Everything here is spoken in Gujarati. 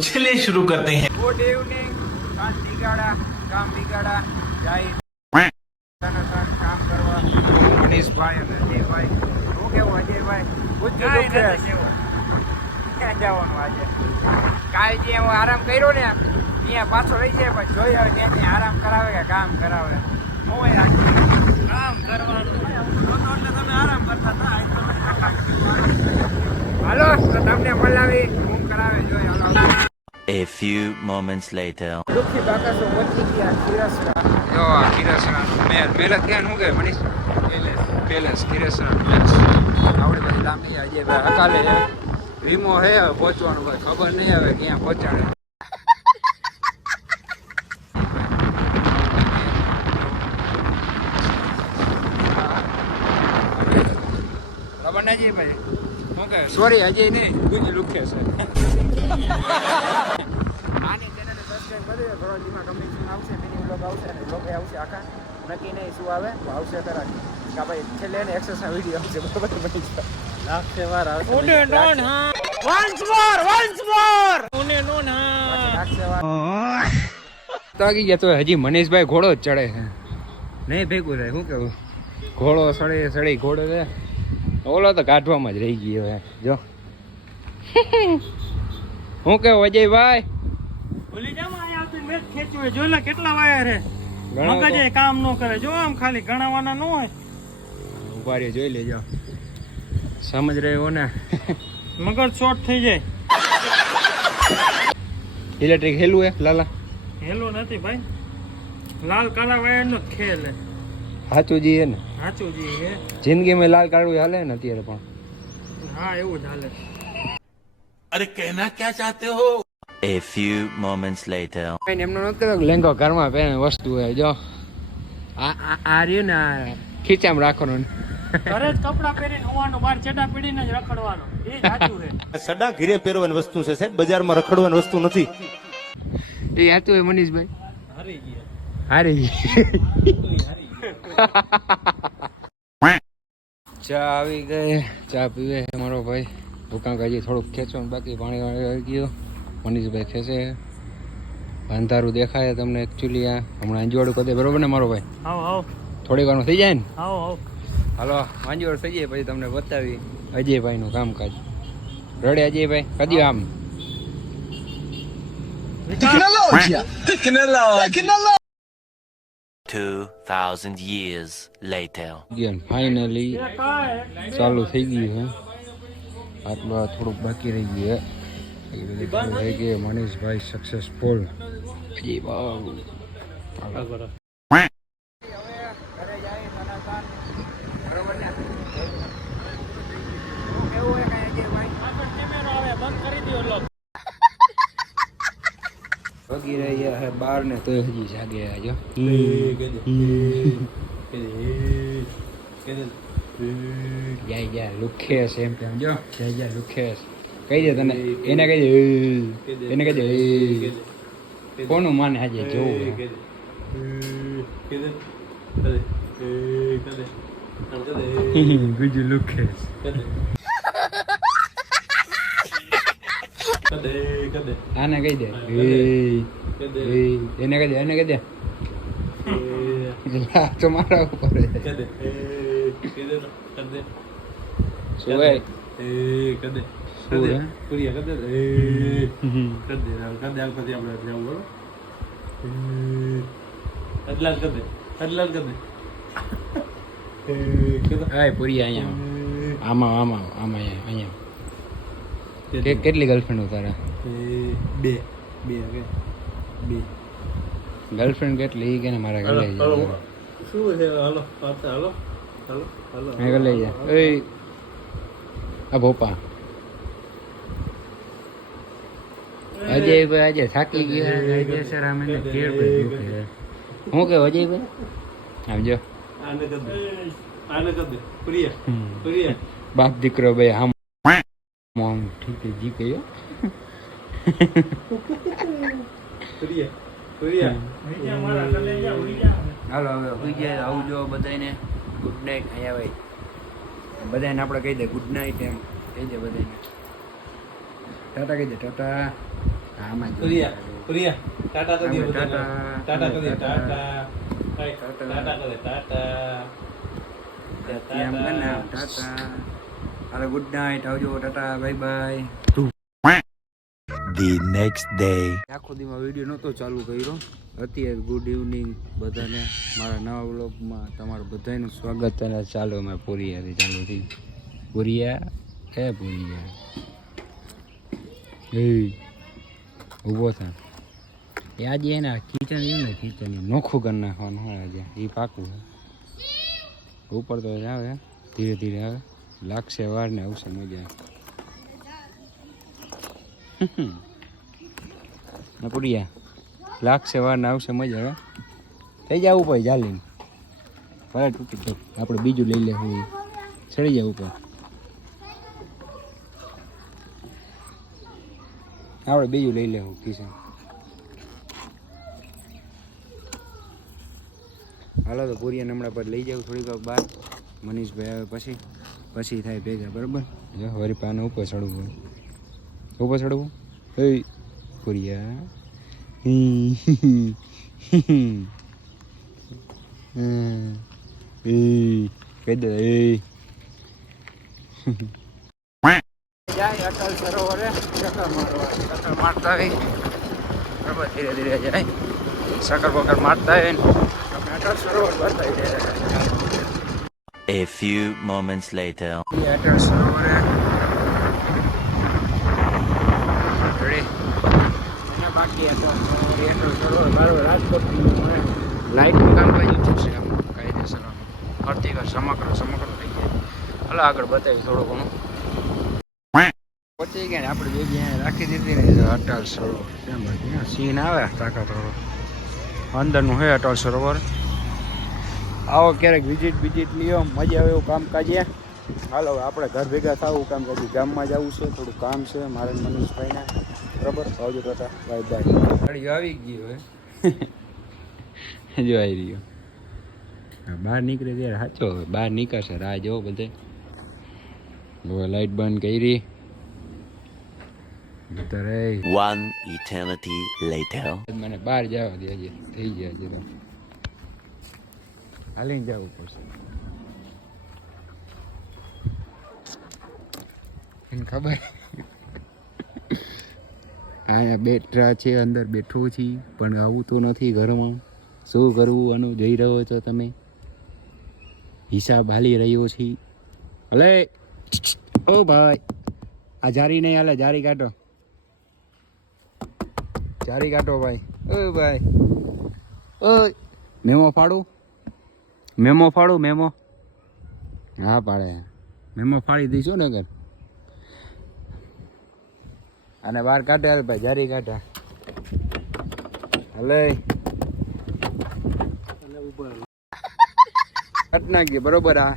चलिए शुरू करते हैं। Good evening. કામ બિગાડા જાય કામ કરવા મનીષભાઈ અને અજયભાઈ. શું કેવું અજયભાઈ? પૂછ્યું ક્યાં જવાનું આજે? કાલ જે હું આરામ કર્યો ને ત્યાં પાછો રહી જાય, પણ જોઈ આવે ત્યાંથી આરામ કરાવે કે કામ કરાવે. હું કામ કરવાનું એટલે તમે આરામ કરતા હતા. હાલો તો તમને બોલાવી હું કરાવે જોઈ. હાલો. A few moments later. દુઃખી બાકાસો પહોંચી ગયા ખીરસરા. જો આ ખીરસરા પહેલા ત્યાં શું કહે મનીષ? Palace Khirsara palace. આવડી બધી લાંબી આજે અકાલે વીમો હે પહોંચવાનું ભાઈ ખબર નહીં આવે ક્યાં પહોંચાડે. ખબર ના જઈએ ભાઈ શું કહે? સોરી અજય નહીં, ગુજ લુખે છે. આની ચેનલને સબસ્ક્રાઇબ કરી દો. ઘરોજીમાં કમિશન આવશે, મિની વ્લોગ આવશે અને વ્લોગ આવશે આખા. નક્કી નહીં શું આવે તો આવશે ખરા કે ભાઈ છેલ્લે એને એક્સરસાઇઝ વિડીયો આવશે. બરોબર બની જાય. લાખે વાર આવશે. ઉને નોન હા વન્સ મોર ઉને નોન હા લાખે વાર તાગી ગયા તો હજી મનીષભાઈ ઘોડો જ ચડે છે. નહીં ભેગું થાય શું કેવું? ઘોડો સડે ઘોડો છે. ઓલો તો કાઢવામાં જ રહી ગયો હવે જો. હું કેવું અજયભાઈ? ભૂલી જામ આ આવતી મેચ ખેંચવું જો લે કેટલા વાયર હે. મગજે કામ ન કરે જો આમ ખાલી ગણાવાના ન હોય. ઉભા રહ્યો જોઈ લેજો. સમજ રહ્યો ને મગજ શોર્ટ થઈ જાય. ઇલેક્ટ્રિક હેલું હે લાલા? હેલો નથી ભાઈ, લાલ કાલા વાયર નો ખેલ હે. સાચું જી હે ને? સાચું જી હે. જિંદગીમાં લાલ કાળું હાલે ને અત્યારે પણ. હા એવું જ હાલે. अरे कहना क्या चाहते हो? A few moments later. એમનો નથી લેંગો ઘરમાં પહેરે વસ્તુ હોય જો. આ રહ્યું ને ખીચામાં રાખવાનું. ઘરે જ કપડા પહેરીને હોવાનું, બહાર ચેટા પીડીને જ રખડવાનું. એ જ સાચું હે. સડા ઘીરે પહેરવાની વસ્તુ છે સાહેબ, બજારમાં રખડવાની વસ્તુ નથી. એ સાચું હોય મનીષભાઈ? હારી ગયા. હારી ચા આવી ગઈ, ચા પીવે મારો ભાઈ. દુકાન કાજી થોડુંક ખેંચવાનું બાકી, પાણી આવી ગયું. મનીષભાઈ ખેંચે. અંધારું દેખાય તમને એકચ્યુઅલી. આ હમણાં અંજવાડું કરી દે બરોબર ને મારો ભાઈ? આવો થોડી વારનું થઈ જાય ને? આવો હાલો અંજવાડું થઈ જાય પછી તમને બતાવી અજયભાઈનું કામકાજ. રડે અજયભાઈ કદી આમ 2000 years later. ફાઇનલી ચાલુ થઈ ગયું હે. આટલું આ થોડુંક બાકી રહી ગયું હે. રહી ગયું. મનીષભાઈ સક્સેસફુલ. વગી રહ્યા હે 12 ને તોય હજી જાગે આજો. જાય લુખે છે એમ કેમ જો. જાય લુખે કહી દે તને. એને કહી દે, એને કહી દે. કોનું માને આજે જોવું? ગુજુ લુખે આને કહી દે. એને કહી દે, એને કહી દે. તો મારા ઉપર શું હે? પૂરી અહીંયા આમાં અહીંયા કેટલી ગર્લફ્રેન્ડ તારા? બે ગર્લફ્રેન્ડ કેટલી? કે મારા ઘરે શું છે? હાલો હાલો હાલો હાલો લઈ જા. આ ભોપા અજયભાઈ આજે થાકી ગયા. અજય સર અમે હું કેવું અજયભાઈ? સમજો બાપ દીકરો ભાઈ આમ ઠીક જી ગયો. હાલો હવે સુઈ જાય. આવજો બધાને. Good night. અહીંયા ભાઈ બધાને આપણે કહી દે ગુડ નાઇટ એમ કહી દે બધાને. ટાટા કહી દે ટાટા. આમાં પ્રિયા પ્રિયા ટાટા કરી દે ટાટા. ટાટા કરી દે ટાટા. ટાટા કાંઈ ટાટા કરે ટાટા એમ ને ટાટા હાલો ગુડ નાઇટ આવજો Tata bye bye The next day. આખો દીમાં વિડીયો નહોતો ચાલુ કર્યો અત્યારે ગુડ ઇવનિંગ બધાને મારા નવા વ્લોગમાં તમારું બધાનું સ્વાગત અને ચાલો અમે પૂરિયાથી ચાલુ થઈ પૂરિયા હે પૂરિયા એ ઊભો થાય એ આજે એના કિચન રહ્યું ને કિચન નોખું કરી નાખવાનું હોય આજે એ પાકું છે ઉપર તો આવે ધીરે ધીરે આવે લાગશે વાર ને આવશે મજા પૂરિયા લાગશે વાર ને આવશે મજા હવે થઈ જાય ઉપર ચાલીને ભલે તૂટી જાય આપણે બીજું લઈ લેવું ચડી જાય ઉપર આપણે બીજું લઈ લેવું કિશન હાલો તો પૂરિયા હમણાં પર લઈ જાઉં થોડીક વાર બહાર મનીષભાઈ આવે પછી થાય ભેગા બરાબર જો વરી પાને ઉપર ચડવું ઉપર ચડવું એ પૂરિયા કહી દે જાય અટલ સરોવરે ચક્કર મારતા હોય બરાબર ધીરે ધીરે જાય ચક્કર બકર મારતા હોય ને આપણે અટલ સરોવર ભરતા જાય A few moments later. Atal સરોવરે રેડી અને બાકી અટલ સરોવર બરાબર રાજકોટનું લાઇટનું કામ કઈ છે આમ કાયદેસર ફરતી વાર સમગ્ર થઈ જાય હાલો આગળ બતાવી થોડું ઘણું પહોંચી ગયા ને આપણે બેબી અહીંયા રાખી દીધી ને અટલ સરોવર કેમ બાકી સીન આવે તાકાત વાળો અંદરનું છે અટલ સરોવર આવો ક્યારેક વિઝિટ લ્યો મજા આવે એવું કામકાજ હાલો આપણે ઘર ભેગા થવું કામ કાજ ગામમાં જવું છે થોડું કામ છે મારે મનીષભાઈને બરાબર આવજો ટાટા બાય બાય ગાડીઓ આવી ગઈ હવે જો આવી રહ્યો બહાર નીકળે ત્યારે સાચો હવે બહાર નીકળશે રાહ જો બધે હવે લાઈટ બંધ કરી One eternity later. મને બહાર જવા દે હજી થઈ ગયા છે તો હાલીને જવું પડશે એને ખબર અહીંયા બેઠા છે અંદર બેઠો છી પણ આવું તો નથી ઘરમાં શું કરવું આનું જોઈ રહ્યો છો તમે હિસાબ હાલી રહ્યો છી હલે ઓ ભાઈ આ જારી નહીં હાલે જારી કાઢો ભાઈ ઓ ભાઈ ઓય મેમો ફાડું મેમો હા પાડે મેમો ફાડી દઈશું ને ઘર અને બહાર કાઢે હાલ ભાઈ જારી કાઢા હલે કટ નાખીએ બરોબર આ